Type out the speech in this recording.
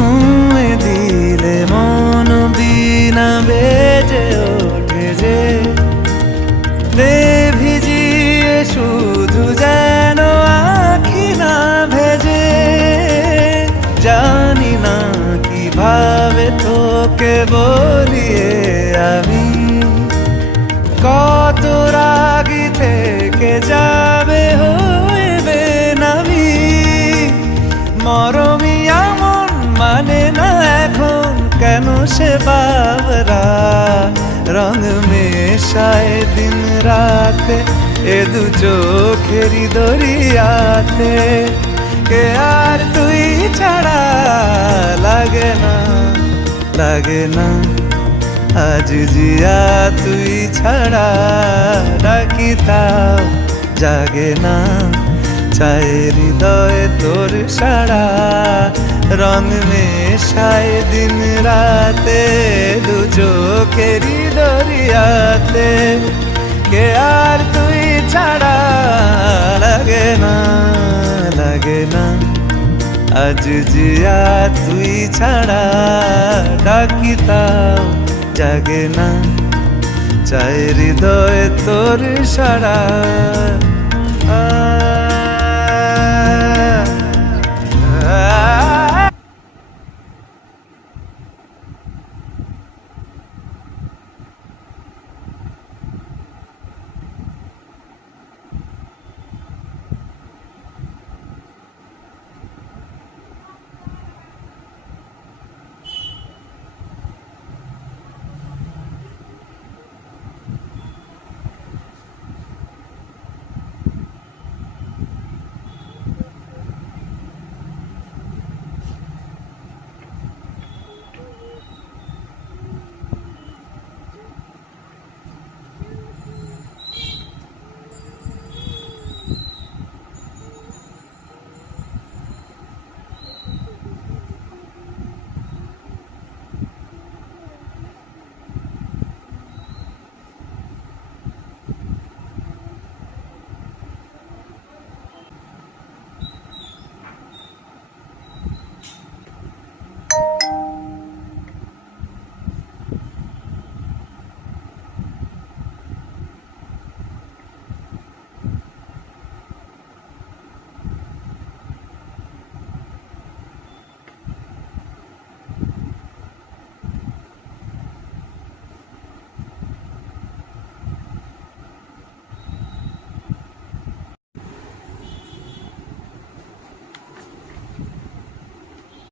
ছুঁয়ে দিলে মন বিনা বেজে ওঠে যে দে ভিজিয়ে শুধু যেন আখি না ভেজে। জানি না কিভাবে তোকে বলিয়ে আমি কত রাগি থেকে যাবে হইবে নামি। মরমি এমন মানে না এখন কেন সে বাবরা রং মেশায় দিন রাতে এ দু চোখেরি দরিয়াতে। কে আর তুই ছাড়া লাগে না লাগে না আজ জিয়া তুই ছাড়া ডাকি তাও জাগে না। চায় হৃদয় তোর সারা রং মেশায় দিন রাতে দু চোখেরি দরিয়াতে। কে আর তুই ছাড়া লাগে না লাগে না আজ জিয়া তুই ছাড়া ডাকি তাও জাগে না। চায় হৃদয় তোর সারা